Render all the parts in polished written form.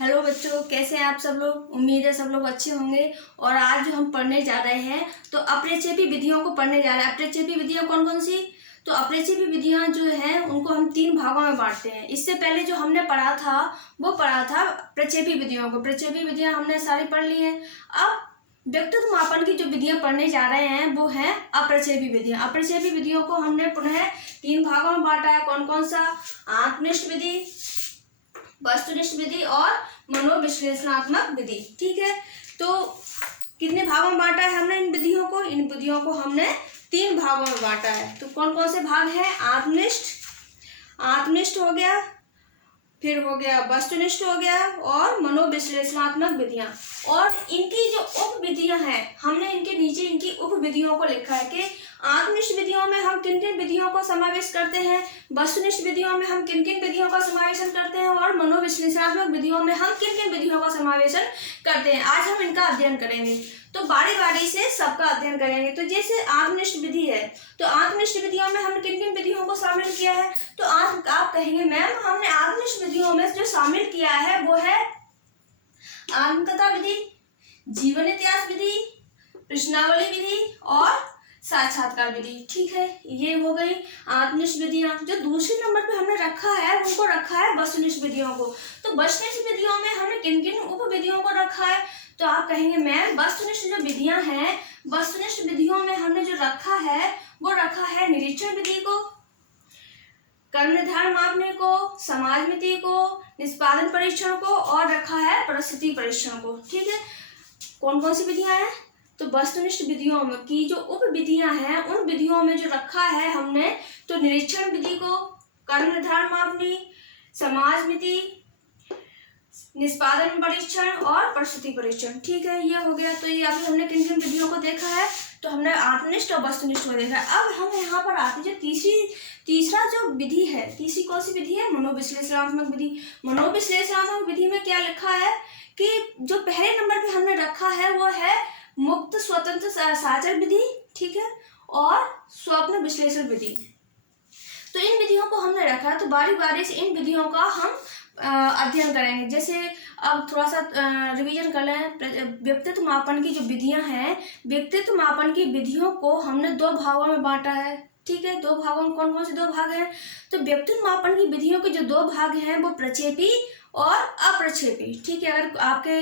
Hello बच्चों, कैसे हैं आप सब लोग। उम्मीद है सब लोग अच्छे होंगे। और आज जो हम पढ़ने जा रहे हैं तो अप्रक्षेपी विधियों को पढ़ने जा रहे हैं। अप्रक्षेपी विधियां कौन कौन सी? तो अप्रक्षेपी विधियां जो हैं उनको हम 3 भागों में बांटते हैं। इससे पहले जो हमने पढ़ा था वो पढ़ा था प्रक्षेपी विधियों को। प्रक्षेपी विधियां हमने सारी पढ़ ली हैं। अब व्यक्तित्व मापन की जो विधियां पढ़ने जा रहे हैं वो है अप्रक्षेपी विधियां। अप्रक्षेपी विधियों को हमने पुनः 3 भागों में बांटा है। कौन कौन सा? आत्मनिष्ठ विधि, वस्तुनिष्ठ विधि और मनोविश्लेषणात्मक विधि। ठीक है, तो कितने भागों में बांटा है हमने इन विधियों को? इन विधियों को हमने 3 भागों में बांटा है। तो कौन कौन से भाग हैं? आत्मनिष्ठ हो गया, फिर हो गया वस्तुनिष्ठ हो गया और मनोविश्लेषणात्मक विधियां। और इनकी जो उप विधियां हैं हमने इनके नीचे इनकी उप विधियों को लिखा है कि आत्मनिष्ठ विधियों में हम किन किन विधियों को समावेश करते हैं, वस्तुनिष्ठ विधियों में हम किन किन विधियों का समावेशन करते हैं और मनोविश्लेषणात्मक विधियों में हम किन किन विधियों का समावेशन करते हैं। आज हम इनका अध्ययन करेंगे, तो बारी बारी से सबका अध्ययन करेंगे। तो जैसे आत्मनिष्ठ विधि है, तो आत्मनिष्ठ विधियों में हमने किन किन विधियों को शामिल किया है? तो आप कहेंगे मैम हमने आत्मनिष्ठ विधियों में जो शामिल किया है वो है आत्मकथा विधि, जीवन इतिहास विधि, प्रश्नावली विधि और साक्षात्कार विधि। ठीक है, ये हो गई आत्मनिष्ठ विधियां। जो दूसरे नंबर पे हमने रखा है उनको रखा है वस्तुनिष्ठ विधियों को। तो वस्तुनिष्ठ विधियों में हमने किन किन उप विधियों को रखा है? तो आप कहेंगे मैम वस्तुनिष्ठ जो विधियां हैं, वस्तुनिष्ठ विधियों में हमने जो रखा है वो रखा है निरीक्षण विधि को, कर्म निर्धारण मापने को, समाज मिति को, निष्पादन परीक्षण को और रखा है परिस्थिति परीक्षण को। ठीक है, कौन कौन सी विधियां हैं? तो वस्तुनिष्ठ विधियों में की जो उप विधियां हैं उन विधियों में जो रखा है हमने, तो निरीक्षण विधि को, कर्म निर्धारण मापनी, समाज मिति, निष्पादन परीक्षण और परिस्थिति परीक्षण। ठीक है, ये हो गया। तो ये अभी हमने किन किन विधियों को देखा है? तो हमने आत्मनिष्ठ और वस्तुनिष्ठ को देखा है। अब हम यहाँ पर आते हैं जो तीसरा जो विधि है, तीसरी कौन सी विधि है? मनोविश्लेषणात्मक विधि। मनोविश्लेषणात्मक विधि में क्या लिखा है कि जो पहले नंबर पे हमने रखा है वो है मुक्त स्वतंत्र साचर विधि, ठीक है, और स्वप्न विश्लेषण विधि। तो इन विधियों को हमने रखा है, तो बारी बारी से इन विधियों का हम अध्ययन करेंगे। जैसे अब थोड़ा सा रिवीजन कर लें। व्यक्तित्व मापन की जो विधियां हैं, व्यक्तित्व मापन की विधियों को हमने 2 भागों में बांटा है। ठीक है, 2 भागों में कौन कौन से 2 भाग हैं? तो व्यक्तित्व मापन की विधियों के जो 2 भाग हैं वो प्रक्षेपी और अप्रक्षेपी। ठीक है, अगर आपके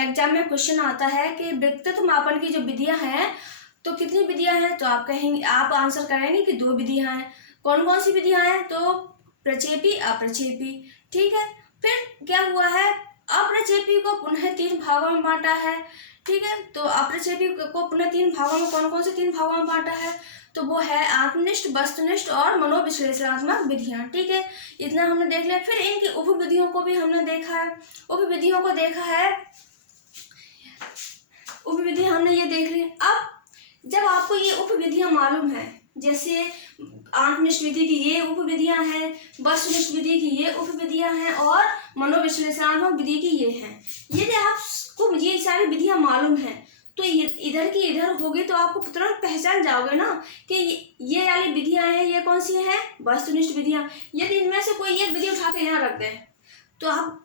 एग्जाम में क्वेश्चन आता है कि व्यक्तित्व मापन की जो विधियां हैं तो कितनी विधियां हैं, तो आप कहेंगे, आप आंसर करेंगे कि 2 विधियां हैं। कौन कौन सी विधियां हैं? तो प्रक्षेपी, अप्रक्षेपी। ठीक है, फिर क्या हुआ है? अप्रक्षेपी को पुनः 3 भागों में बांटा है। ठीक है, तो अप्रक्षेपी को पुनः 3 भागों में कौन कौन से 3 भागों में बांटा है? तो वो है आत्मनिष्ठ, वस्तुनिष्ठ और मनोविश्लेषणात्मक विधियां। ठीक है, इतना हमने देख लिया। फिर इनकी उप विधियों को भी हमने देखा है। उप विधियों को देखा है, उप विधियां हमने ये देख ली। अब जब आपको ये उप विधियां मालूम है, जैसे आत्मनिष्ठ विधि की ये उप विधियां हैं, वस्तुनिष्ठ विधि की ये उप विधियां हैं और मनोविश्लेषणात्मक विधि की ये हैं। यदि आपको ये सारी विधियां मालूम हैं तो ये इधर की इधर होगी तो आपको तुरंत पहचान जाओगे ना कि ये वाली विधियां हैं, ये कौन सी हैं? वस्तुनिष्ठ विधियां। यदि इनमें से कोई एक विधि उठा के यहाँ रख दें तो आप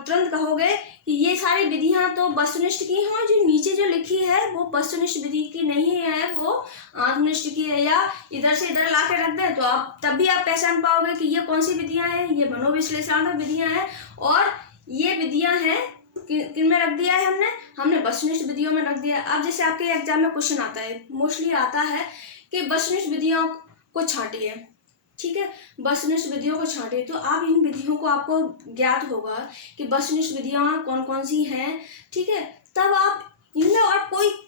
तुरंत कहोगे कि ये सारी विधियां तो वस्तुनिष्ठ की हैं, जो नीचे जो लिखी है वो वस्तुनिष्ठ विधि की नहीं है, वो आत्मनिष्ठ की है। या इधर से इधर ला के रख दें तो आप तब भी आप पहचान पाओगे कि ये कौन सी विधियां हैं, ये मनोविश्लेषणात्मक विधियां हैं और ये विधियां हैं किन में रख दिया है हमने वस्तुनिष्ठ विधियों में रख दिया है। अब जैसे आपके एग्जाम में क्वेश्चन आता है, मोस्टली आता है कि वस्तुनिष्ठ विधियों को छांटिए। ठीक है, वस्तुनिष्ठ विधियों को छांटिए। तो आप इन विधियों को आपको ज्ञात होगा कि वस्तुनिष्ठ विधियां कौन कौन सी हैं। ठीक है, तब आप इनमें और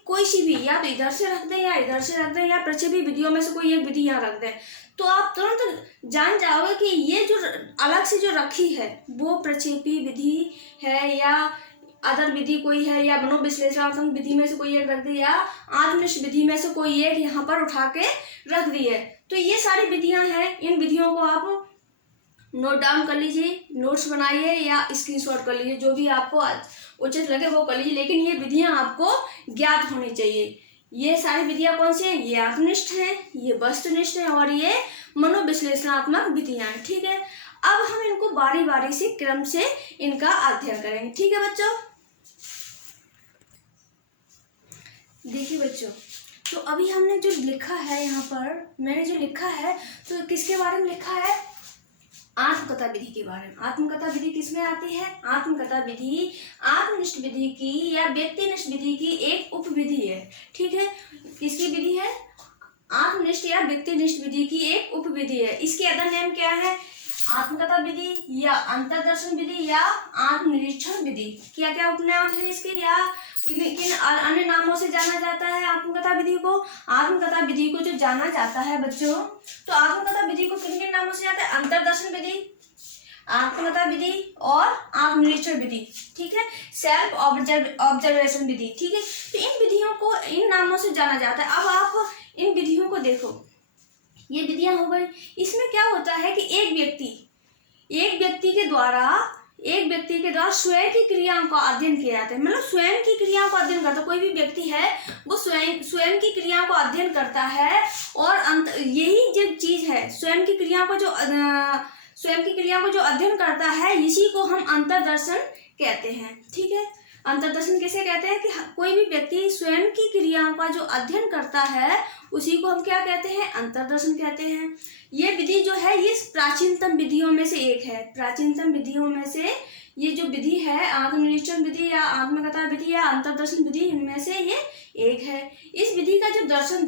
कोई सी भी या तो इधर से रख दें या इधर से रख दें या प्रक्षेपी विधियों में से कोई एक विधि यहाँ रख दें तो आप तुरंत जान जाओगे कि ये जो अलग से जो रखी है वो प्रक्षेपी विधि है या अदर विधि कोई है या मनोविश्लेषणात्मक विधि में से कोई एक रख दी या आत्मनिष्ठ विधि में से कोई एक यहाँ पर उठा के रख दी है। तो ये सारी विधियां हैं। इन विधियों को आप नोट डाउन कर लीजिए, नोट्स बनाइए या स्क्रीनशॉट कर लीजिए, जो भी आपको उचित लगे वो कर लीजिए, लेकिन ये विधियां आपको ज्ञात होनी चाहिए। ये सारी विधियां कौन सी हैं? ये आत्मनिष्ठ हैं, ये वस्तुनिष्ठ हैं और ये मनोविश्लेषणात्मक विधियां हैं। ठीक है, अब हम इनको बारी बारी से क्रम से इनका अध्ययन करेंगे। ठीक है बच्चों, देखिए बच्चों, तो अभी हमने जो लिखा है यहाँ पर, मैंने जो लिखा है तो किसके बारे में लिखा है? आत्मकथा विधि के बारे में। आत्मकथा विधि किसमें आती है? आत्मकथा विधि आत्मनिष्ठ विधि की या व्यक्तिनिष्ठ विधि की एक उपविधि है। ठीक है, किसकी विधि है? आत्मनिष्ठ या व्यक्तिनिष्ठ विधि की एक उपविधि है। इसके अदर नाम क्या है? आत्मकथा विधि या अंतर्दर्शन विधि या आत्मनिरीक्षण विधि। क्या क्या उपनाम है इसके, या किन अन्य नामों से जाना जाता है आत्मकथा विधि को? आत्मकथा विधि को जो जाना जाता है बच्चों, तो आत्मकथा विधि को किन किन नामों से जाता है? अंतर्दर्शन विधि, आत्मकथा विधि और आत्मनिरीक्षण विधि। ठीक है, सेल्फ ऑब्जर्वेशन विधि। ठीक है, तो इन विधियों को इन नामों से जाना जाता है। अब आप इन विधियों को देखो, ये विधियां हो गई। इसमें क्या होता है कि एक व्यक्ति के द्वारा स्वयं की क्रियाओं का अध्ययन किया जाता है। मतलब स्वयं की क्रियाओं का अध्ययन करता है। कोई भी व्यक्ति है वो स्वयं की क्रियाओं को अध्ययन करता है, और यही जो चीज है, स्वयं की क्रियाओं को जो अध्ययन करता है, इसी को हम अंतर्दर्शन कहते हैं। ठीक है, अंतर्दर्शन किसे कहते हैं? कि कोई भी व्यक्ति स्वयं की क्रियाओं का जो अध्ययन करता है, उसी को हम क्या कहते हैं? अंतर्दर्शन कहते हैं। ये विधि जो है, ये प्राचीनतम विधियों में से एक है। प्राचीनतम विधियों में से ये जो विधि है, आत्मनिरीक्षण विधि या आत्मकथा विधि या अंतर्दर्शन विधि, इनमें से ये एक है। इस विधि का जो दर्शन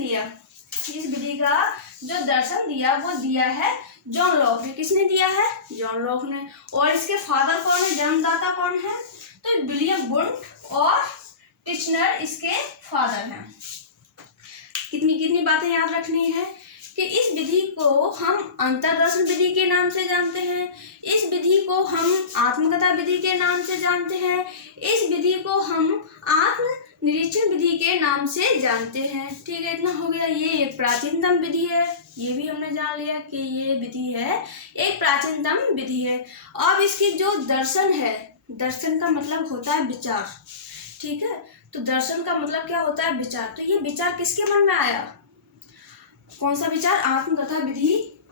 दिया वो दिया है जॉन लॉक ने। किसने दिया है? जॉन लॉक ने। और इसके फादर कौन है? जन्मदाता कौन है? तो विलियम वुंड और टिचनर इसके फादर हैं। कितनी बातें याद रखनी है कि इस विधि को हम अंतर्दर्शन विधि के नाम से जानते हैं, इस विधि को हम आत्मकथा विधि के नाम से जानते हैं, इस विधि को हम आत्मनिरीक्षण विधि के नाम से जानते हैं। ठीक है, इतना हो गया। ये एक प्राचीनतम विधि है, ये भी हमने जान लिया कि ये विधि है एक प्राचीनतम विधि है। अब इसकी जो दर्शन है, दर्शन का मतलब होता है विचार। ठीक है, तो दर्शन का मतलब क्या होता है? विचार। तो ये विचार किसके मन में आया? कौन सा विचार? आत्मकथा विधि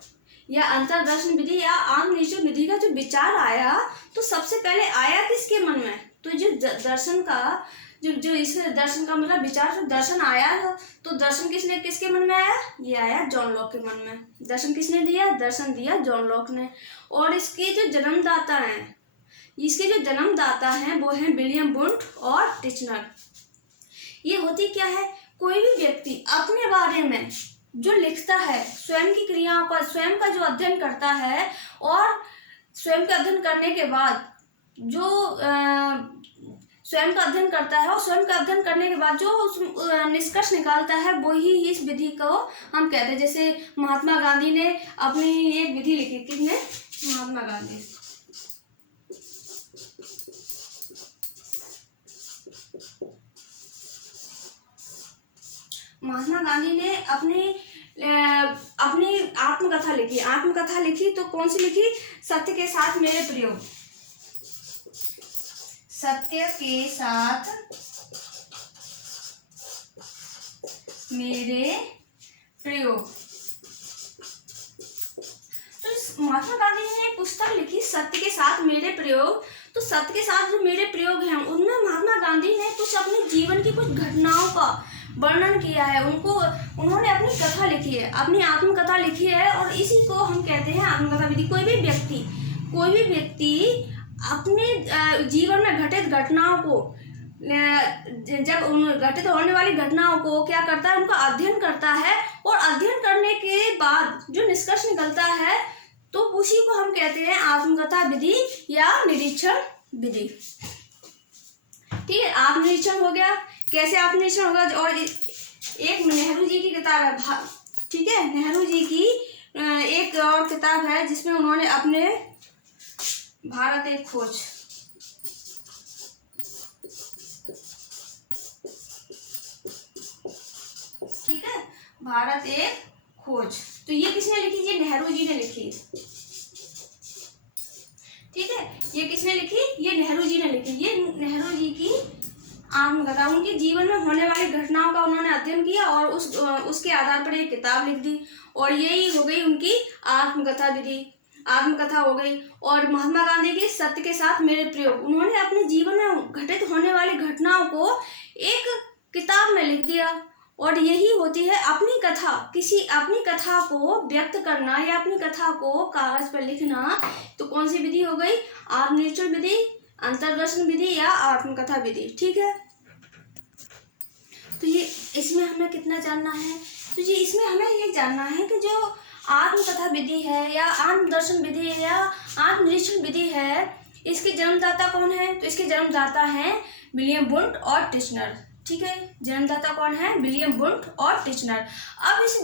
या अंतर्दर्शन विधि या आत्मनिरीक्षण विधि का जो विचार आया, तो सबसे पहले आया किसके मन में? तो जो दर्शन का जो इस दर्शन का मतलब विचार, जो दर्शन आया, तो दर्शन किसके मन में आया? ये आया जॉन लॉक के मन में। दर्शन किसने दिया? दर्शन दिया जॉन लॉक ने। और इसके जो जन्मदाता हैं वो हैं विलियम वुंड और टिचनर। ये होती क्या है? कोई भी व्यक्ति अपने बारे में जो लिखता है, स्वयं की क्रियाओं का, स्वयं का जो अध्ययन करता है, और स्वयं का अध्ययन करने के बाद जो स्वयं का अध्ययन करता है, और स्वयं का अध्ययन करने के बाद जो निष्कर्ष निकालता है, वही इस विधि को हम कहते हैं। जैसे महात्मा गांधी ने अपनी एक विधि लिखी। किसने? महात्मा गांधी। महात्मा गांधी ने अपनी आत्मकथा लिखी। तो कौन सी लिखी? सत्य के साथ मेरे प्रयोग। सत्य के साथ मेरे प्रयोग। तो महात्मा गांधी ने एक पुस्तक लिखी, सत्य के साथ मेरे प्रयोग। तो सत्य के साथ जो मेरे प्रयोग हैं, उनमें महात्मा गांधी ने कुछ अपने जीवन की कुछ घटनाओं का वर्णन किया है। उन्होंने अपनी कथा लिखी है, अपनी आत्मकथा लिखी है, और इसी को हम कहते हैं आत्मकथा विधि। कोई भी व्यक्ति अपने जीवन में घटित घटनाओं को, जब घटित होने वाली घटनाओं को क्या करता है? उनका अध्ययन करता है, और अध्ययन करने के बाद जो निष्कर्ष निकलता है, तो उसी को हम कहते हैं आत्मकथा विधि या निरीक्षण विधि। ठीक है, आत्मनिरीक्षण हो गया। कैसे आत्मनिरीक्षण होगा? और एक नेहरू जी की किताब है, ठीक है, नेहरू जी की एक और किताब है जिसमें उन्होंने अपने भारत एक खोज, ठीक है, भारत एक खोज। तो ये किसने लिखी? ये नेहरू जी ने लिखी। ठीक है, ये किसने लिखी? ये नेहरू जी ने लिखी। ये नेहरू जी की आत्मकथा, उनके जीवन में होने वाली घटनाओं का उन्होंने अध्ययन किया, और उसके आधार पर एक किताब लिख दी, और यही हो गई उनकी आत्मकथा विधि। आत्मकथा हो गई, और महात्मा गांधी की सत्य के साथ मेरे प्रयोग। उन्होंने अपने जीवन में घटित होने वाली घटनाओं को एक किताब में लिख दिया, और यही होती है अपनी कथा। अपनी कथा को व्यक्त करना या अपनी कथा को कागज पर लिखना, तो कौन सी विधि हो गई? आत्मनिरीक्षण विधि, अंतर्दर्शन विधि या आत्मकथा विधि। ठीक है, तो ये इसमें हमें कितना जानना है? तो ये इसमें हमें ये जानना है कि जो आत्मकथा विधि है या आत्मदर्शन विधि है या आत्मनिरीक्षण विधि है, इसके जन्मदाता कौन है? तो इसके जन्मदाता हैं विलियम वुंट और टिचनर। ठीक है, जन्मदाता कौन है? विलियम वुंट और टिचनर। अब इस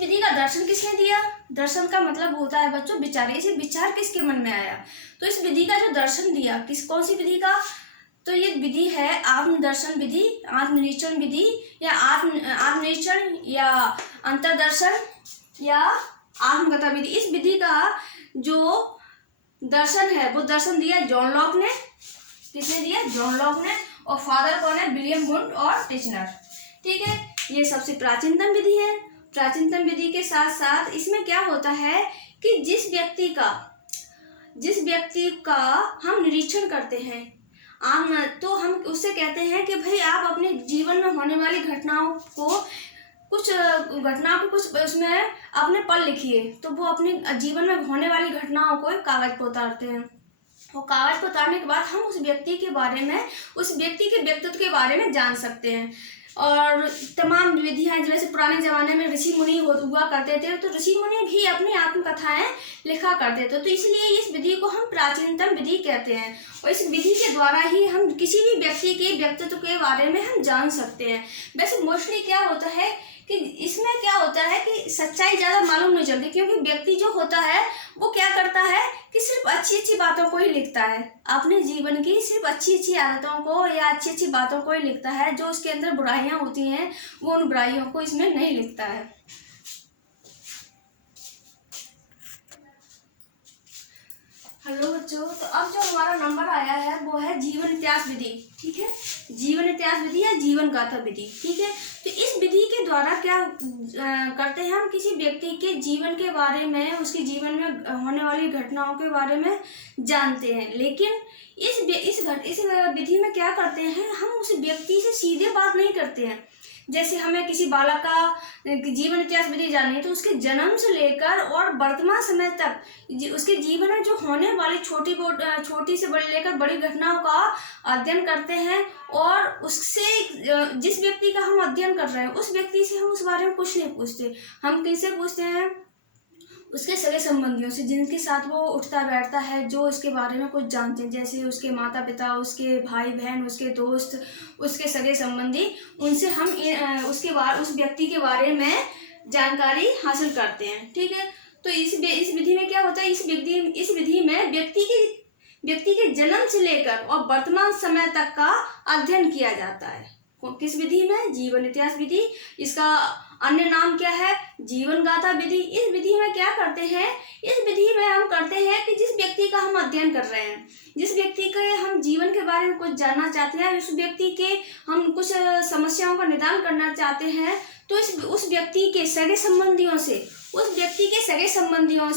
विधि का दर्शन किसने दिया? दर्शन का मतलब होता है बच्चों विचार। इसे विचार किसके मन में आया? तो इस विधि का जो दर्शन दिया, कौन सी विधि का? तो ये विधि है आत्मदर्शन विधि, आत्मनिरीक्षण विधि या आत्मनिरीक्षण या अंतर्दर्शन या आत्मकथा विधि। इस विधि का जो दर्शन है वो दर्शन दिया जॉन लॉक ने। किसने दिया? जॉन लॉक ने। और फादर कौन है? विलियम वुंट और टिचनर। ठीक है, ये सबसे प्राचीनतम विधि है। प्राचीनतम विधि के साथ साथ इसमें क्या होता है कि जिस व्यक्ति का हम निरीक्षण करते हैं, तो हम उससे कहते हैं कि भाई आप अपने जीवन में होने वाली घटनाओं को कुछ उसमें अपने पल लिखिए। तो वो अपने जीवन में होने वाली घटनाओं को एक कागज पर उतारते हैं, और कागज पर उतारने के बाद हम उस व्यक्ति के बारे में, उस व्यक्ति के व्यक्तित्व के बारे में जान सकते हैं। और तमाम विधियां, जैसे पुराने ज़माने में ऋषि मुनि हुआ करते थे, तो ऋषि मुनि भी अपनी आत्मकथाएं लिखा करते थे। तो इसलिए इस विधि को हम प्राचीनतम विधि कहते हैं, और इस विधि के द्वारा ही हम किसी भी व्यक्ति के व्यक्तित्व के बारे में हम जान सकते हैं। वैसे मोस्टली क्या होता है कि इसमें क्या होता है कि सच्चाई ज़्यादा मालूम नहीं चलती, क्योंकि व्यक्ति जो होता है वो क्या करता है कि सिर्फ अच्छी अच्छी बातों को ही लिखता है, अपने जीवन की सिर्फ अच्छी अच्छी आदतों को या अच्छी अच्छी बातों को ही लिखता है। जो उसके अंदर बुराइयां होती हैं वो उन बुराइयों को इसमें नहीं लिखता है। हेलो बच्चों, तो अब जो हमारा नंबर आया है वो है जीवन इतिहास विधि। ठीक है, जीवन इतिहास विधि या जीवन गाथा विधि। ठीक है, तो इस विधि के द्वारा क्या करते हैं, हम किसी व्यक्ति के जीवन के बारे में, उसके जीवन में होने वाली घटनाओं के बारे में जानते हैं। लेकिन इस विधि में क्या करते हैं, हम उस व्यक्ति से सीधे बात नहीं करते हैं। जैसे हमें किसी बालक का जीवन इतिहास विधि जाननी है, तो उसके जन्म से लेकर और वर्तमान समय तक उसके जीवन में जो होने वाली छोटी से बड़ी लेकर बड़ी घटनाओं का अध्ययन करते हैं। और उससे जिस व्यक्ति का हम अध्ययन कर रहे हैं उस व्यक्ति से हम उस बारे में कुछ नहीं पूछते। हम किससे पूछते हैं? उसके सगे संबंधियों से, जिनके साथ वो उठता बैठता है, जो इसके बारे में कुछ जानते हैं, जैसे उसके माता पिता, उसके भाई बहन, उसके दोस्त, उसके सगे संबंधी। उनसे हम उस व्यक्ति के बारे में जानकारी हासिल करते हैं। ठीक है, तो इस विधि में क्या होता है, इस विधि में व्यक्ति के जन्म से लेकर और वर्तमान समय तक का अध्ययन किया जाता है। किस विधि में? जीवन इतिहास विधि। इसका अन्य नाम क्या है? जीवन गाथा विधि। इस विधि में क्या करते हैं, इस विधि में हम करते हैं कि जिस व्यक्ति का हम अध्ययन कर रहे हैं, जिस व्यक्ति के हम जीवन के बारे में कुछ जानना चाहते हैं, उस व्यक्ति के हम कुछ समस्याओं का निदान करना चाहते हैं, तो उस व्यक्ति के सगे संबंधियों से,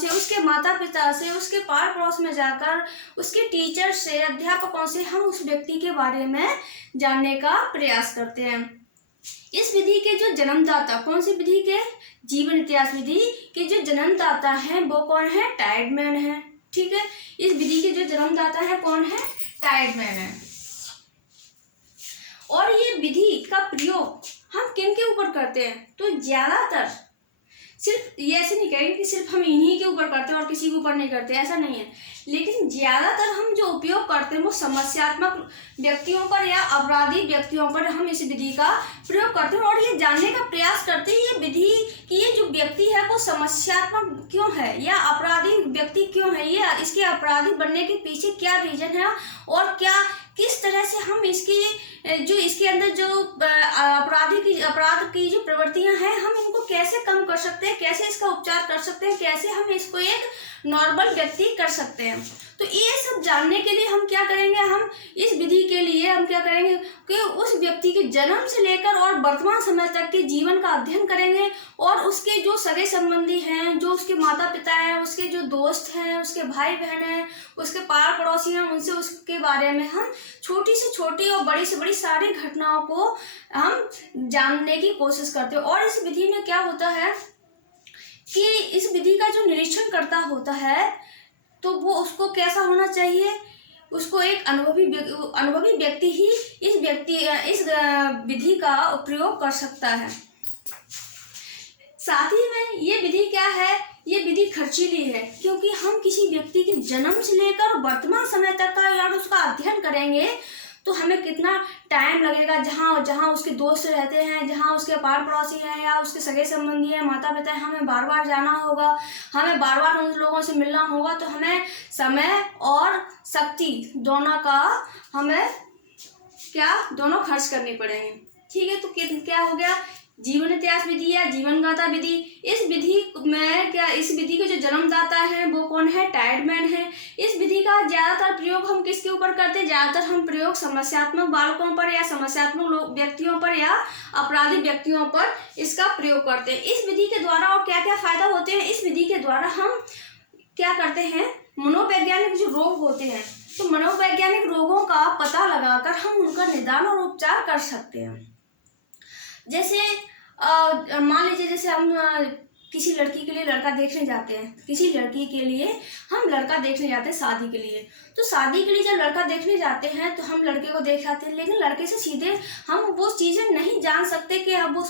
उसके माता पिता से, उसके पार पड़ोस में जाकर, उसके टीचर से, अध्यापकों से हम उस व्यक्ति के बारे में जानने का प्रयास करते हैं। इस विधि के जो जन्मदाता, कौन सी विधि के? जीवन इतिहास विधि के जो जन्मदाता हैं वो कौन है? टाइडमैन है। ठीक है, इस विधि के जो जन्मदाता है कौन है? टाइडमैन है। और ये विधि का प्रयोग हम किन के ऊपर करते हैं? तो ज्यादातर, सिर्फ ये ऐसे नहीं कहेंगे कि सिर्फ हम इन्हीं के ऊपर करते हैं और किसी के ऊपर नहीं करते, ऐसा नहीं है। लेकिन ज्यादातर हम जो उपयोग करते हैं वो समस्यात्मक व्यक्तियों पर या अपराधी व्यक्तियों पर हम इस विधि का प्रयोग करते हैं, और ये जानने का प्रयास करते हैं ये विधि कि ये जो व्यक्ति है वो समस्यात्मक क्यों है या अपराधी व्यक्ति क्यों है, ये इसके अपराधी बनने के पीछे क्या रीजन है और क्या किस तरह से हम इसके अंदर जो अपराध की जो प्रवृत्तियां हैं, हम इनको कैसे कम कर सकते हैं, कैसे इसका उपचार कर सकते हैं, कैसे हम इसको एक नॉर्मल व्यक्ति कर सकते हैं। तो ये सब जानने के लिए हम क्या करेंगे, हम इस विधि के लिए हम क्या करेंगे कि उस व्यक्ति के जन्म से लेकर और वर्तमान समय तक के जीवन का अध्ययन करेंगे, और उसके जो सगे संबंधी हैं, जो उसके माता पिता हैं, उसके जो दोस्त हैं, उसके भाई बहन हैं, उसके पार पड़ोसी हैं, उनसे उसके बारे में हम छोटी से छोटी और बड़ी से बड़ी सारी घटनाओं को हम जानने की कोशिश करते हैं। और इस विधि में क्या होता है कि इस विधि का जो निरीक्षण करता होता है, तो वो उसको कैसा होना चाहिए, उसको एक अनुभवी व्यक्ति ही इस विधि का प्रयोग कर सकता है। साथ ही में ये विधि क्या है, ये विधि खर्चीली है, क्योंकि हम किसी व्यक्ति के जन्म से लेकर वर्तमान समय तक का यार उसका अध्ययन करेंगे तो हमें कितना टाइम लगेगा। जहाँ जहाँ उसके दोस्त रहते हैं, जहाँ उसके पार पड़ोसी हैं या उसके सगे संबंधी हैं, माता पिता हैं, हमें बार बार जाना होगा, हमें बार बार उन लोगों से मिलना होगा, तो हमें समय और शक्ति दोनों का हमें दोनों खर्च करनी पड़ेंगे। ठीक है, तो क्या हो गया, जीवन इतिहास विधि या जीवन गाथा विधि। इस विधि में इस विधि के जो जन्मदाता है वो कौन है, टायर्डमैन है। इस विधि का ज्यादातर प्रयोग हम किसके ऊपर करते हैं, ज्यादातर हम प्रयोग समस्यात्मक बालकों पर या समस्यात्मक व्यक्तियों पर या अपराधी व्यक्तियों पर इसका प्रयोग करते हैं। इस विधि के द्वारा और क्या क्या फायदा होते हैं, इस विधि के द्वारा हम क्या करते हैं, मनोवैज्ञानिक जो रोग होते हैं, तो मनोवैज्ञानिक रोगों का पता लगाकर हम उनका निदान और उपचार कर सकते हैं। जैसे मान लीजिए, जैसे हम किसी लड़की के लिए लड़का देखने जाते हैं, किसी लड़की के लिए हम लड़का देखने जाते हैं शादी के लिए। तो शादी के लिए जब लड़का देखने जाते हैं तो हम लड़के को देख आते हैं, लेकिन लड़के से सीधे हम वो चीज़ें नहीं जान सकते कि अब वो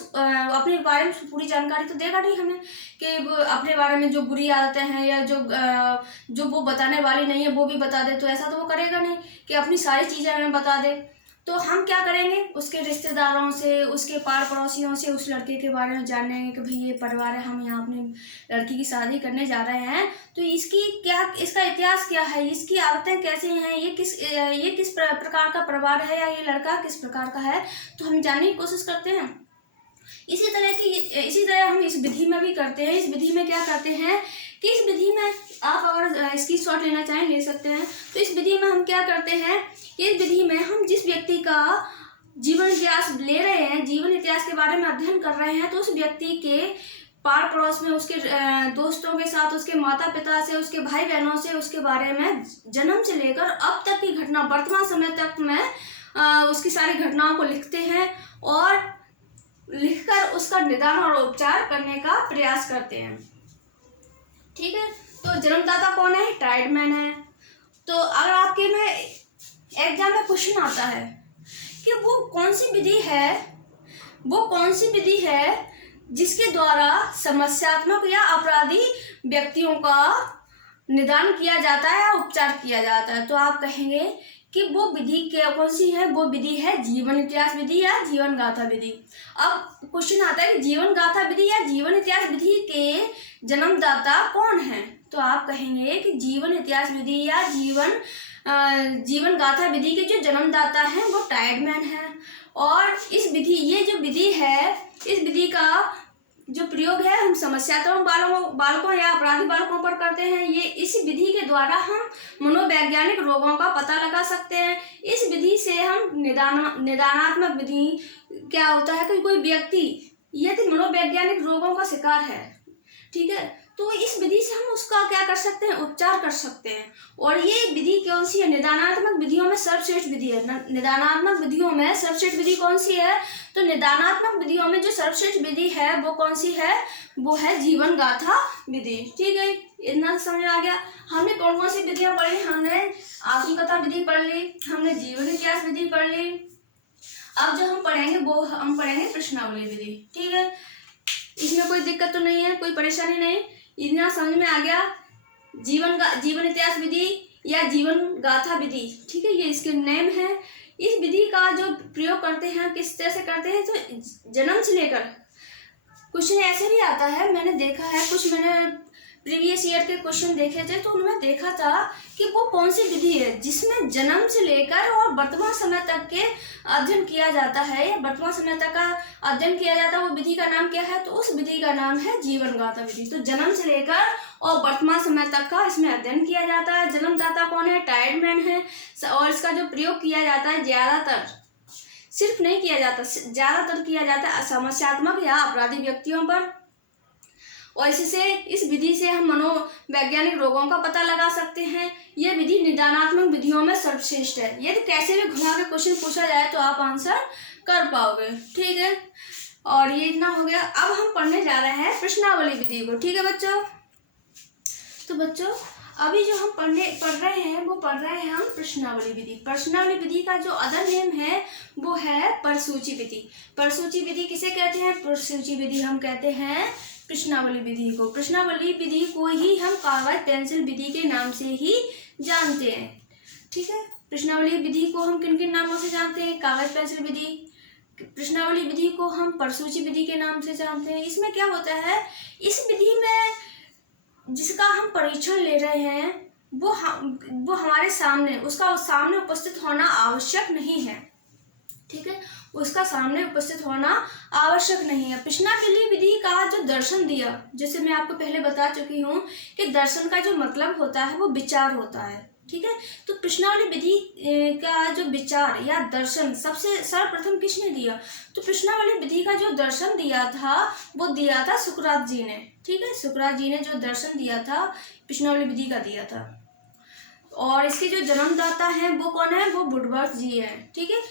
अपने बारे में पूरी जानकारी तो देगा नहीं हमें, कि अपने बारे में जो बुरी आदतें हैं या जो वो बताने वाली नहीं है वो भी बता दे, तो ऐसा तो वो करेगा नहीं कि अपनी सारी चीज़ें हमें बता दे। तो हम क्या करेंगे, उसके रिश्तेदारों से, उसके पार पड़ोसियों से उस लड़के के बारे में जानेंगे कि भाई ये परिवार है, हम यहाँ अपनी लड़की की शादी करने जा रहे हैं, तो इसका इतिहास क्या है, इसकी आदतें कैसी हैं, ये किस प्रकार का परिवार है या ये लड़का किस प्रकार का है, तो हम जानने की कोशिश करते हैं। इसी तरह हम इस विधि में भी करते हैं। इस विधि में क्या करते हैं कि इस विधि में आप अगर स्क्रीनशॉट लेना चाहें ले सकते हैं। तो इस विधि में हम क्या करते हैं, इस विधि में हम जिस व्यक्ति का जीवन इतिहास ले रहे हैं, जीवन इतिहास के बारे में अध्ययन कर रहे हैं, तो उस व्यक्ति के पार पड़ोस में उसके दोस्तों के साथ, उसके माता पिता से, उसके भाई बहनों से उसके बारे में जन्म से लेकर अब तक की घटना, वर्तमान समय तक में उसकी सारी घटनाओं को लिखते हैं और लिखकर उसका निदान और उपचार करने का प्रयास करते हैं। ठीक है, तो जन्मदाता कौन है, टायर्डमैन है। तो अगर आपके में एग्जाम में क्वेश्चन आता है कि वो कौन सी विधि है जिसके द्वारा समस्यात्मक या अपराधी व्यक्तियों का निदान किया जाता है या उपचार किया जाता है, तो आप कहेंगे कि वो विधि कौन सी है, वो विधि है जीवन इतिहास विधि या जीवन गाथा विधि। अब क्वेश्चन आता है कि जीवन गाथा विधि या जीवन इतिहास विधि के जन्मदाता कौन है, तो आप कहेंगे कि जीवन इतिहास विधि या जीवन गाथा विधि के जो जन्मदाता हैं वो टायर्डमैन है। और ये जो विधि है, इस विधि का जो प्रयोग है हम समस्यात्मक बालकों या अपराधी बालकों पर करते हैं। इस विधि के द्वारा हम मनोवैज्ञानिक रोगों का पता लगा सकते हैं। इस विधि से हम निदानात्मक विधि क्या होता है कि कोई व्यक्ति यदि मनोवैज्ञानिक रोगों का शिकार है, ठीक है, तो इस विधि से हम उसका क्या कर सकते हैं, उपचार कर सकते हैं। और ये विधि कौन सी है, निदानात्मक विधियों में सर्वश्रेष्ठ विधि है। निदानात्मक विधियों में सर्वश्रेष्ठ विधि कौन सी है, तो निदानात्मक विधियों में जो सर्वश्रेष्ठ विधि है वो कौन सी है, वो है जीवन गाथा विधि। ठीक है, इतना समझ आ गया। हमने कौन कौन सी विधियां पढ़ी, हमने आत्मकथा विधि पढ़ ली, हमने जीवन इतिहास विधि पढ़ ली। अब जो हम पढ़ेंगे वो हम पढ़ेंगे प्रश्नावली विधि। ठीक है, इसमें कोई दिक्कत तो नहीं है, कोई परेशानी नहीं, इतना समझ में आ गया। जीवन इतिहास विधि या जीवन गाथा विधि, ठीक है, ये इसके नेम है। इस विधि का जो प्रयोग करते हैं किस तरह से करते हैं, तो जन्म से लेकर, क्वेश्चन ऐसे भी आता है, मैंने देखा है, कुछ मैंने प्रीवियस ईयर के क्वेश्चन देखे थे तो उनमें देखा था कि वो कौन सी विधि है जिसमें जन्म से लेकर और वर्तमान समय तक के अध्ययन किया जाता है, या वर्तमान समय तक का अध्ययन किया जाता है, वो विधि का नाम क्या है? तो उस विधि का नाम है जीवन गाथा विधि। तो जन्म से लेकर और वर्तमान समय तक का इसमें अध्ययन किया जाता है। जन्मदाता कौन है? टायर्ड मैन है। और इसका जो प्रयोग किया जाता है ज्यादातर, सिर्फ नहीं किया जाता, ज्यादातर किया जाता है समस्यात्मक या अपराधी व्यक्तियों पर। और इससे इस विधि से हम मनोवैज्ञानिक रोगों का पता लगा सकते हैं। यह विधि निदानात्मक विधियों में सर्वश्रेष्ठ है। यदि कैसे भी घुमा के क्वेश्चन पूछा जाए तो आप आंसर कर पाओगे। ठीक है, और ये इतना हो गया। अब हम पढ़ने जा रहे हैं प्रश्नावली विधि को। ठीक है बच्चों, तो बच्चों अभी जो हम पढ़ रहे हैं वो पढ़ रहे हैं हम प्रश्नावली विधि। प्रश्नावली विधि का जो अदर नेम है वो है परसूची विधि। परसूची विधि किसे कहते हैं? परसूची विधि हम कहते हैं प्रश्नावली विधि को। प्रश्नावली विधि को ही हम कागज पेंसिल विधि के नाम से ही जानते हैं। ठीक है, प्रश्नावली विधि को हम किन किन नामों से जानते हैं? कागज पेंसिल विधि। प्रश्नावली विधि को हम परसूची विधि के नाम से जानते हैं। इसमें क्या होता है, इस विधि में जिसका हम परीक्षण ले रहे हैं वो हमारे सामने, उसका सामने उपस्थित होना आवश्यक नहीं है। ठीक है, उसका सामने उपस्थित होना आवश्यक नहीं है। प्रश्नावली विधि का जो दर्शन दिया, जैसे मैं आपको पहले बता चुकी हूँ कि दर्शन का जो मतलब होता है वो विचार होता है। ठीक है, तो प्रश्नावली विधि का जो विचार या दर्शन सबसे सर्वप्रथम किसने दिया? तो प्रश्नावली विधि का जो दर्शन दिया था वो दिया था सुकरात जी ने। ठीक है, सुकरात जी ने जो दर्शन दिया था प्रश्नावली विधि का दिया था। और इसके जो जन्मदाता हैं वो कौन है? वो वुडवर्थ जी है। ठीक है,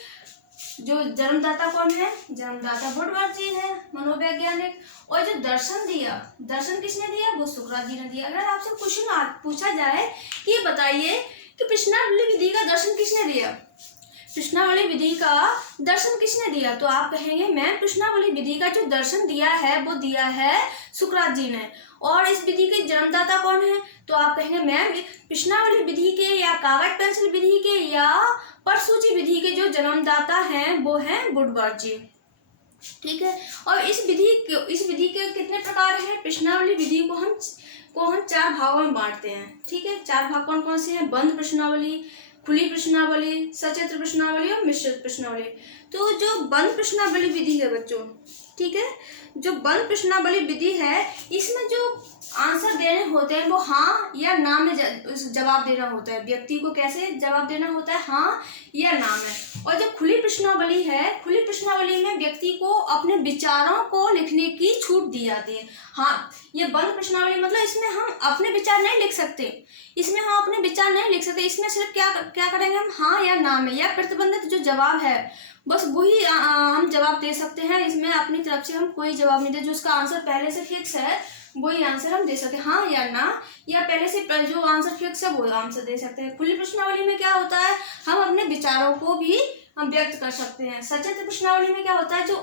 जो जन्मदाता कौन है? जन्मदाता वुडवर्थ जी है, मनोवैज्ञानिक। और जो दर्शन दिया, दर्शन किसने दिया? वो सुकरात जी ने दिया। अगर आपसे क्वेश्चन पूछा जाए कि ये बताइए कि प्रश्नावली विधि का दर्शन किसने दिया, प्रश्नावली विधि का दर्शन किसने दिया, तो आप कहेंगे मैं प्रश्नावली विधि का जो दर्शन दिया है वो दिया है सुकरात जी ने। और इस विधि के जन्मदाता कौन है? तो आप कहेंगे मैं प्रश्नावली विधि के या कागज पेंसिल विधि के या परसूची विधि के जो जन्मदाता हैं वो हैं वुडवर्थ जी। ठीक है, और इस विधि के कितने प्रकार हैं? प्रश्नावली विधि को हम 4 भागों में बांटते हैं। ठीक है, 4 भाग कौन कौन से हैं? बंद प्रश्नावली, खुली प्रश्नावली, सचित्र प्रश्नावली और मिश्रित प्रश्नावली। तो जो बंद प्रश्नावली विधि है बच्चों, ठीक है, जो बंद प्रश्नावली विधि है इसमें जो आंसर देने होते हैं वो हाँ या ना में जवाब देना होता है। व्यक्ति को कैसे जवाब देना होता है? हाँ या ना में। और जो खुली प्रश्नावली है, खुली प्रश्नावली में व्यक्ति को अपने विचारों को लिखने की छूट दी जाती है। हाँ, ये बंद प्रश्नावली मतलब इसमें हम अपने विचार नहीं लिख सकते, इसमें हम अपने विचार नहीं लिख सकते। इसमें सिर्फ क्या करेंगे हम? हाँ या ना में या प्रतिबंधित जो जवाब है बस वही हम जवाब दे सकते हैं। इसमें अपनी तरफ से हम कोई जवाब नहीं दे, जो उसका आंसर पहले से फिक्स है वही आंसर हम दे सकते हैं, हाँ या ना, या पहले से जो आंसर फिक्स है वो आंसर दे सकते हैं। खुली प्रश्नावली में क्या होता है, हम अपने विचारों को भी हम व्यक्त कर सकते हैं। सचित्र प्रश्नावली में क्या होता है, जो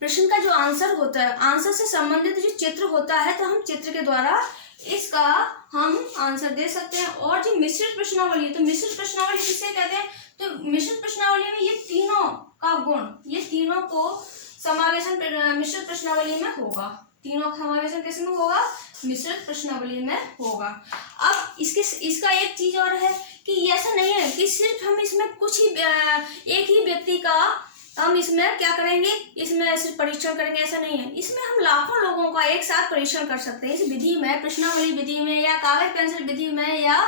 प्रश्न का जो आंसर होता है, आंसर से संबंधित जो चित्र होता है तो हम चित्र के द्वारा इसका हम आंसर दे सकते हैं। और जो मिश्रित प्रश्नावली है, तो मिश्रित प्रश्नावली किसे कहते हैं? तो मिश्रित प्रश्नावली में ये तीनों का गुण, ये तीनों को समावेशन मिश्रित प्रश्नावली में होगा। तीनों का समावेशन किस में होगा? मिश्रित प्रश्नावली में होगा। अब इसका एक चीज और है कि ऐसा नहीं है कि सिर्फ हम इसमें कुछ ही एक ही व्यक्ति का हम इसमें क्या करेंगे, इसमें सिर्फ परीक्षण करेंगे, ऐसा नहीं है। इसमें हम लाखों लोगों का एक साथ परीक्षण कर सकते हैं। इस विधि में, प्रश्नावली विधि में या कागज पेंसिल विधि में या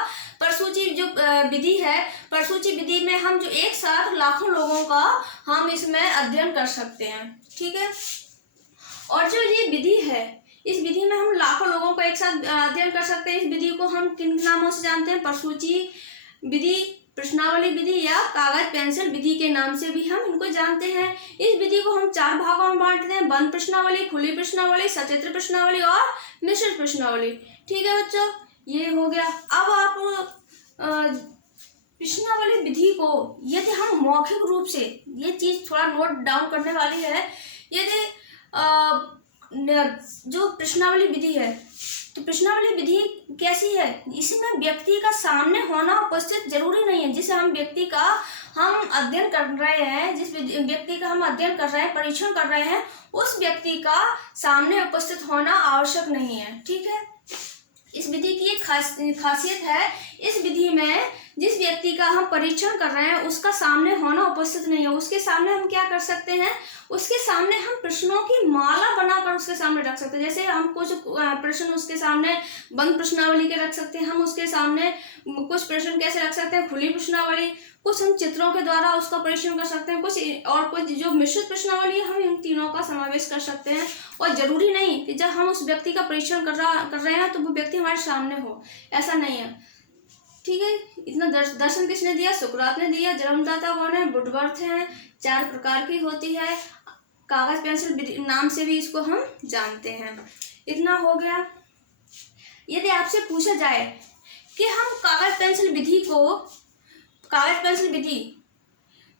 परसूची जो विधि है, परसूची विधि में हम जो एक साथ लाखों लोगों का हम इसमें अध्ययन कर सकते हैं। ठीक है, और जो ये विधि है, इस विधि में हम लाखों लोगों को एक साथ अध्ययन कर सकते हैं। इस विधि को हम किन नामों से जानते हैं? परसूची विधि, प्रश्नावली विधि या कागज पेंसिल विधि के नाम से भी हम इनको जानते हैं। इस विधि को हम 4 भागों में बांटते हैं, बंद प्रश्नावली, खुली प्रश्नावली, सचित्र प्रश्नावली और मिश्रित प्रश्नावली। ठीक है बच्चों, ये हो गया। अब आप प्रश्नावली विधि को यदि हम मौखिक रूप से, ये चीज थोड़ा नोट डाउन करने वाली है, यदि जो प्रश्नावली विधि है, तो प्रश्नावली विधि कैसी है? इसमें व्यक्ति का सामने होना उपस्थित जरूरी नहीं है। जिस व्यक्ति का हम अध्ययन कर रहे हैं, जिस व्यक्ति का हम अध्ययन कर रहे हैं, परीक्षण कर रहे हैं, उस व्यक्ति का सामने उपस्थित होना आवश्यक नहीं है। ठीक है, इस विधि की एक खासियत है, इस विधि में जिस व्यक्ति का हम परीक्षण कर रहे हैं उसका सामने होना उपस्थित नहीं है, उसके सामने हम क्या कर सकते हैं, उसके सामने हम प्रश्नों की माला बनाकर उसके सामने रख सकते हैं। जैसे हम कुछ प्रश्न उसके सामने बंद प्रश्नावली के रख सकते हैं, हम उसके सामने कुछ प्रश्न कैसे रख सकते हैं, खुली प्रश्नावली, कुछ हम चित्रों के द्वारा उसका परीक्षण कर सकते हैं, कुछ जो मिश्रित प्रश्नावली है हम इन तीनों का समावेश कर सकते हैं। और जरूरी नहीं कि जब हम उस व्यक्ति का परीक्षण कर रहे हैं तो वो व्यक्ति हमारे सामने हो, ऐसा नहीं है। ठीक है, इतना दर्शन किसने दिया, सुकरात ने दिया। जन्मदाता कौन है, वुडवर्थ है। 4 प्रकार की होती है, कागज पेंसिल नाम से भी इसको हम जानते हैं। इतना हो गया। यदि आपसे पूछा जाए कि हम कागज पेंसिल विधि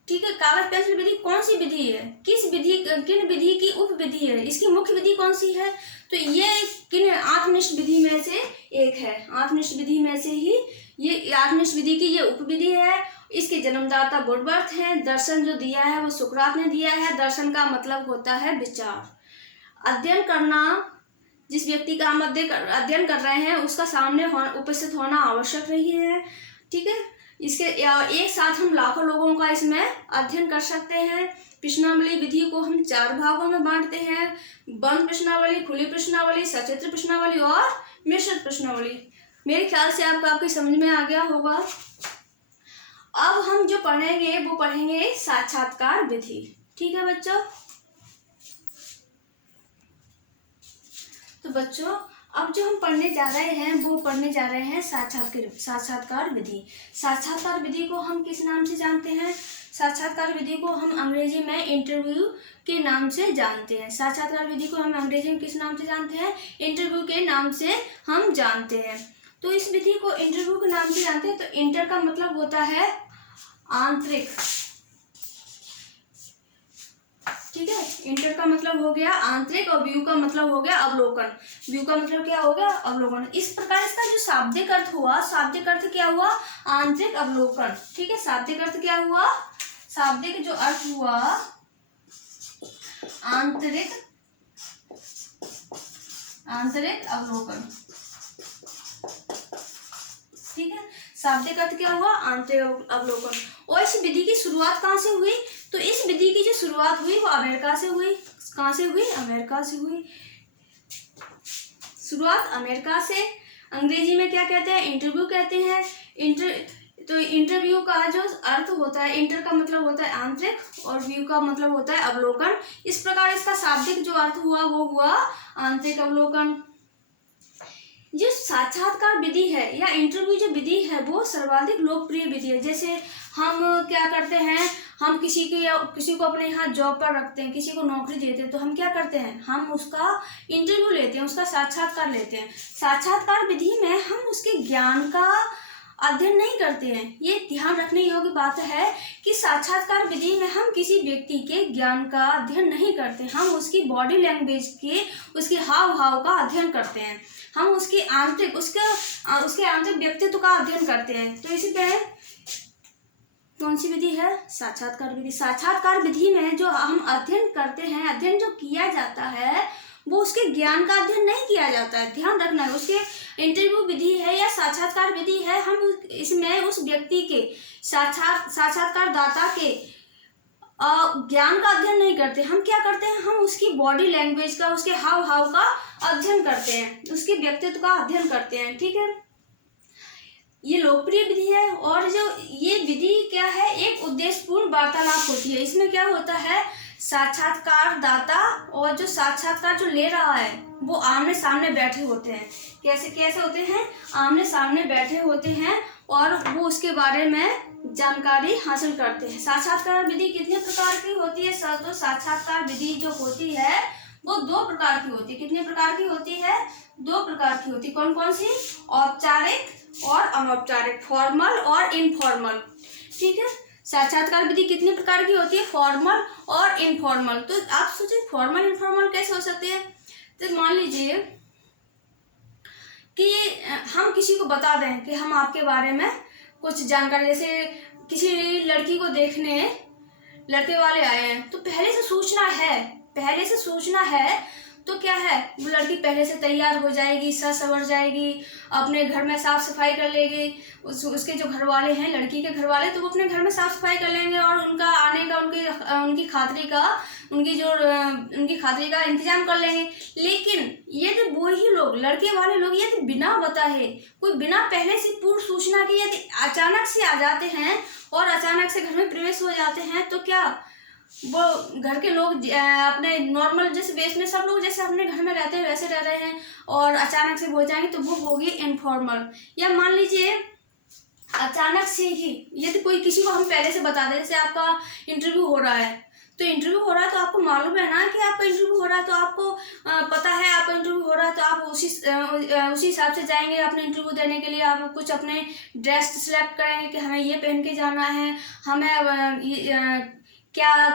ठीक है, कागज पेंसिल विधि कौन सी विधि है, किन विधि की उपविधि है, इसकी मुख्य विधि कौन सी है, तो ये किन आत्मनिष्ठ विधि में से एक है। आत्मनिष्ठ विधि में से ही ये आत्मनिष्ठ विधि की ये उपविधि है। इसके जन्मदाता वुडवर्थ हैं। दर्शन जो दिया है वो सुकरात ने दिया है। दर्शन का मतलब होता है विचार। अध्ययन करना, जिस व्यक्ति का हम अध्ययन कर रहे हैं उसका सामने उपस्थित होना आवश्यक नहीं है। ठीक है, इसके एक साथ हम लाखों लोगों का इसमें अध्ययन कर सकते हैं। प्रश्नावली विधि को हम 4 भागों में बांटते हैं, बंद प्रश्नावली, खुली प्रश्नावली, सचित्र प्रश्नावली और मिश्रित प्रश्नावली। मेरे ख्याल से आपकी समझ में आ गया होगा। अब हम जो पढ़ेंगे वो पढ़ेंगे साक्षात्कार विधि। ठीक है बच्चों, तो बच्चों अब जो हम पढ़ने जा रहे हैं वो पढ़ने जा रहे हैं साक्षात्कार विधि। साक्षात्कार विधि को हम किस नाम से जानते हैं, साक्षात्कार विधि को हम अंग्रेजी में इंटरव्यू के नाम से जानते हैं। साक्षात्कार विधि को हम अंग्रेजी में किस नाम से जानते हैं, इंटरव्यू के नाम से हम जानते हैं। तो इस विधि को इंटरव्यू के नाम से जानते हैं। तो इंटर का मतलब होता है आंतरिक। ठीक है, इंटर का मतलब हो गया आंतरिक और व्यू का मतलब हो गया अवलोकन। व्यू का मतलब क्या हो गया, अवलोकन। इस प्रकार इसका जो शाब्दिक अर्थ हुआ, शाब्दिक अर्थ क्या हुआ, आंतरिक अवलोकन। ठीक है, शाब्दिक अर्थ क्या हुआ, शाब्दिक जो अर्थ हुआ आंतरिक अवलोकन। ठीक है, शाब्दिक अर्थ क्या हुआ, आंतरिक अवलोकन। और इस विधि की शुरुआत कहाँ से हुई, तो इस विधि की जो शुरुआत हुई वो अमेरिका से हुई। कहाँ से हुई, अमेरिका से हुई। शुरुआत अमेरिका से। अंग्रेजी में क्या कहते हैं, इंटरव्यू कहते हैं। तो इंटरव्यू का जो अर्थ होता है, इंटर का मतलब होता है आंतरिक और व्यू का मतलब होता है अवलोकन। इस प्रकार इसका शाब्दिक जो अर्थ हुआ वो हुआ आंतरिक अवलोकन। जो साक्षात्कार विधि है या इंटरव्यू जो विधि है वो सर्वाधिक लोकप्रिय विधि है। जैसे हम क्या करते हैं, हम किसी को अपने यहाँ जॉब पर रखते हैं, किसी को नौकरी देते हैं, तो हम क्या करते हैं, हम उसका इंटरव्यू लेते हैं, उसका साक्षात्कार लेते हैं। साक्षात्कार विधि में हम उसके ज्ञान का अध्ययन नहीं करते हैं। ये ध्यान रखने योग्य बात है कि साक्षात्कार विधि में हम किसी व्यक्ति के ज्ञान का अध्ययन नहीं करते, हम उसकी बॉडी लैंग्वेज के, उसके हाव भाव का अध्ययन करते हैं। हम उसके आंतरिक व्यक्तित्व का अध्ययन करते हैं। तो इसी पे कौन सी विधि है, साक्षात्कार विधि। साक्षात्कार विधि में जो हम अध्ययन करते हैं, अध्ययन जो किया जाता है वो उसके ज्ञान का अध्ययन नहीं किया जाता है। ध्यान रखना है, उसके इंटरव्यू विधि है या साक्षात्कार विधि है, हम इसमें उस व्यक्ति के साक्षात्कारदाता के ज्ञान का अध्ययन नहीं करते। हम क्या करते हैं, हम उसकी बॉडी लैंग्वेज का, उसके हाव भाव का अध्ययन करते हैं, उसके व्यक्तित्व का अध्ययन करते हैं। ठीक है, ये लोकप्रिय विधि है। और जो ये विधि क्या है, एक उद्देश्यपूर्ण वार्तालाप होती है। इसमें क्या होता है, साक्षात्कारदाता और जो साक्षात्कार जो ले रहा है वो आमने सामने बैठे होते हैं। कैसे होते हैं, आमने सामने बैठे होते हैं और वो उसके बारे में जानकारी हासिल करते हैं। साक्षात्कार विधि कितने प्रकार की होती है, तो साक्षात्कार विधि जो होती है वो 2 प्रकार की होती है। कितने प्रकार की होती है, 2 प्रकार की होती है। कौन कौन सी, औपचारिक और अनौपचारिक, फॉर्मल और इनफॉर्मल। ठीक है, साक्षात्कार विधि कितने प्रकार की होती है, फॉर्मल और इनफॉर्मल। तो आप सोचिए फॉर्मल इनफॉर्मल कैसे हो सकती है। तो मान लीजिए कि हम किसी को बता दें कि हम आपके बारे में कुछ जानकारी, जैसे किसी लड़की को देखने लड़के वाले आए हैं, तो पहले से सूचना है तो क्या है, वो लड़की पहले से तैयार हो जाएगी, सज संवर जाएगी, अपने घर में साफ सफाई कर लेगी। उसके जो घर वाले हैं, लड़की के घर वाले, तो वो अपने घर में साफ सफाई कर लेंगे और उनका आने का, उनकी खातिरी का इंतजाम कर लेंगे। लेकिन यदि वही लोग, लड़के वाले लोग, यदि बिना बताए, कोई बिना पहले से पूर्व सूचना के यदि अचानक से आ जाते हैं और अचानक से घर में प्रवेश हो जाते हैं, तो क्या वो घर के लोग अपने नॉर्मल जैसे बेस में सब लोग जैसे अपने घर में रहते हैं वैसे रह रहे हैं और अचानक से हो जाएंगे, तो वो होगी इनफॉर्मल। या मान लीजिए अचानक से ही यदि कोई किसी को हम पहले से बता दें, जैसे आपका इंटरव्यू हो रहा है, तो इंटरव्यू हो रहा है तो आपको मालूम है ना कि आपका इंटरव्यू हो रहा है, तो आपको पता है आपका इंटरव्यू हो रहा है, तो आप उसी हिसाब से जाएंगे अपने इंटरव्यू देने के लिए। आप कुछ अपने ड्रेस सिलेक्ट करेंगे कि हमें ये पहन के जाना है, हमें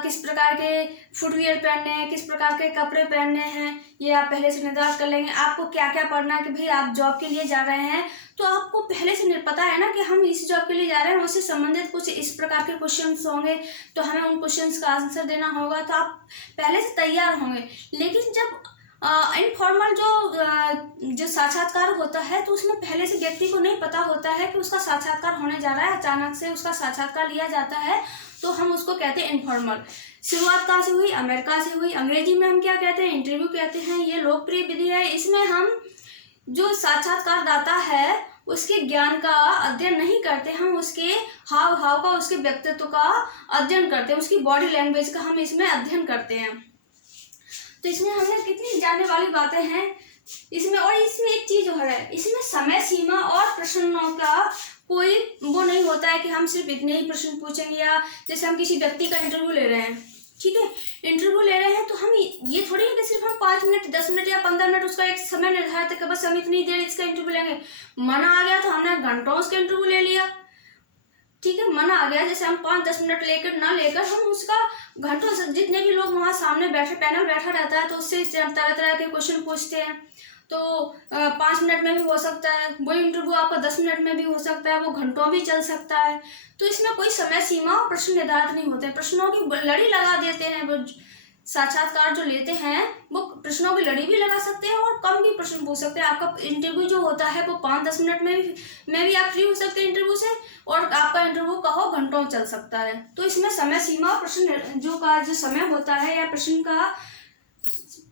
किस प्रकार के फुटवियर पहनने हैं, किस प्रकार के कपड़े पहनने हैं, ये आप पहले से निर्धारित कर लेंगे। आपको क्या क्या पढ़ना है कि भाई आप जॉब के लिए जा रहे हैं, तो आपको पहले से पता है ना कि हम इस जॉब के लिए जा रहे हैं, उससे संबंधित कुछ इस प्रकार के क्वेश्चंस होंगे, तो हमें उन क्वेश्चंस का आंसर देना होगा, तो आप पहले से तैयार होंगे। लेकिन जब इनफॉर्मल जो साक्षात्कार होता है, तो उसमें पहले से व्यक्ति को नहीं पता होता है कि उसका साक्षात्कार होने जा रहा है, अचानक से उसका साक्षात्कार लिया जाता है, तो हम उसको कहते हैं इनफॉर्मल। शुरुआत कहाँ से हुई? अमेरिका से हुई। अंग्रेजी में हम क्या कहते हैं? इंटरव्यू कहते हैं। ये लोकप्रिय विधि है। इसमें हम जो साक्षात्कारदाता है उसके ज्ञान का अध्ययन नहीं करते, हम उसके हाव भाव का, उसके व्यक्तित्व का अध्ययन करते हैं, उसकी बॉडी लैंग्वेज का हम इसमें अध्ययन करते हैं। तो इसमें हमने कितनी जानने वाली बातें हैं इसमें। और इसमें एक चीज और है, इसमें समय सीमा और प्रश्नों का कोई वो नहीं होता है कि हम सिर्फ इतने ही प्रश्न पूछेंगे, या जैसे हम किसी व्यक्ति का इंटरव्यू ले रहे हैं, ठीक है, इंटरव्यू ले रहे हैं, तो हम ये थोड़ी है कि सिर्फ हम 5 मिनट 10 मिनट या 15 मिनट उसका एक समय निर्धारित है कि बस हम इतनी देर इसका इंटरव्यू लेंगे। मना आ गया तो हमने घंटों उसका इंटरव्यू ले लिया, ठीक है। मना आ गया, जैसे हम 5-10 मिनट ना लेकर हम उसका घंटों से, जितने भी लोग वहाँ सामने पैनल बैठा रहता है, तो उससे तरह तरह के क्वेश्चन पूछते हैं, तो 5 मिनट में भी हो सकता है, वही इंटरव्यू आपका 10 मिनट में भी हो सकता है, वो घंटों भी चल सकता है। तो इसमें कोई समय सीमा और प्रश्न निर्धारित नहीं होते, प्रश्नों की लड़ी लगा देते हैं। वो साक्षात्कार जो लेते हैं वो प्रश्नों की लड़ी भी लगा सकते हैं और कम भी प्रश्न पूछ सकते हैं। आपका इंटरव्यू जो होता है वो 5-10 मिनट में भी आप फ्री हो सकते हैं इंटरव्यू से, और आपका इंटरव्यू कहो घंटों चल सकता है। तो इसमें समय सीमा और प्रश्न जो समय होता है, या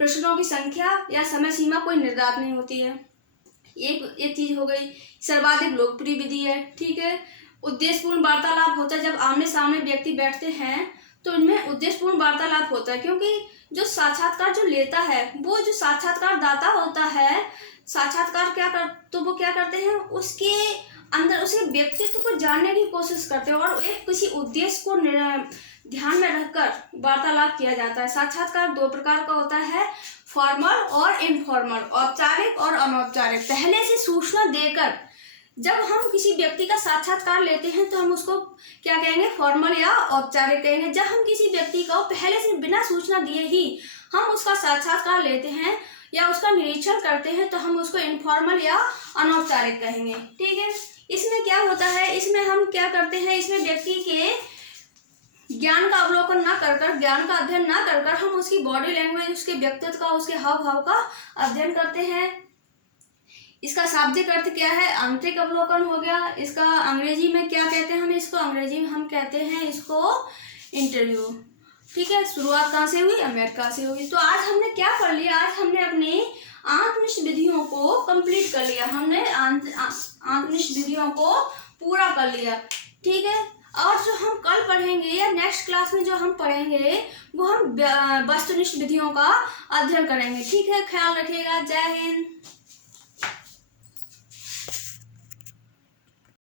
प्रश्नों की संख्या या समय सीमा कोई निर्धारित नहीं होती है। एक चीज हो गई। सर्वाधिक लोकप्रिय विधि है, ठीक है। उद्देश्यपूर्ण वार्तालाप होता है, जब आमने सामने व्यक्ति बैठते हैं तो इनमें उद्देश्यपूर्ण वार्तालाप होता है, क्योंकि जो साक्षात्कार जो लेता है, वो जो साक्षात्कारदाता होता है, वो क्या करते हैं, उसके अंदर उसके व्यक्तित्व को जानने की कोशिश करते हैं और एक किसी उद्देश्य को ध्यान में रखकर वार्तालाप किया जाता है। साक्षात्कार 2 प्रकार का होता है, फॉर्मल और इनफॉर्मल, औपचारिक और अनौपचारिक। पहले से सूचना देकर जब हम किसी व्यक्ति का साक्षात्कार लेते हैं तो हम उसको क्या कहेंगे, फॉर्मल या औपचारिक कहेंगे। जब हम किसी व्यक्ति को पहले से बिना सूचना दिए ही हम उसका साक्षात्कार लेते हैं या उसका निरीक्षण करते हैं, तो हम उसको इनफॉर्मल या अनौपचारिक कहेंगे, ठीक है। इसमें क्या होता है, इसमें हम क्या करते हैं, इसमें व्यक्ति के ज्ञान का अवलोकन ना कर ज्ञान का अध्ययन ना कर हम उसकी बॉडी लैंग्वेज, उसके व्यक्तित्व का, उसके हाव भाव का अध्ययन करते हैं। इसका शाब्दिक अर्थ क्या है, आंतरिक अवलोकन हो गया। इसका अंग्रेजी में क्या कहते हैं, हम इसको अंग्रेजी में हम कहते हैं इसको इंटरव्यू, ठीक है। शुरुआत कहाँ से हुई, अमेरिका से हुई। तो आज हमने क्या कर लिया, आज हमने अपनी आत्मनिष्ठ विधियों को कंप्लीट कर लिया, हमने आत्मनिष्ठ विधियों को पूरा कर लिया, ठीक है। और जो हम कल पढ़ेंगे या नेक्स्ट क्लास में जो हम पढ़ेंगे वो हम वस्तुनिष्ठ विधियों का अध्ययन करेंगे, ठीक है। ख्याल रखिएगा। जय हिंद।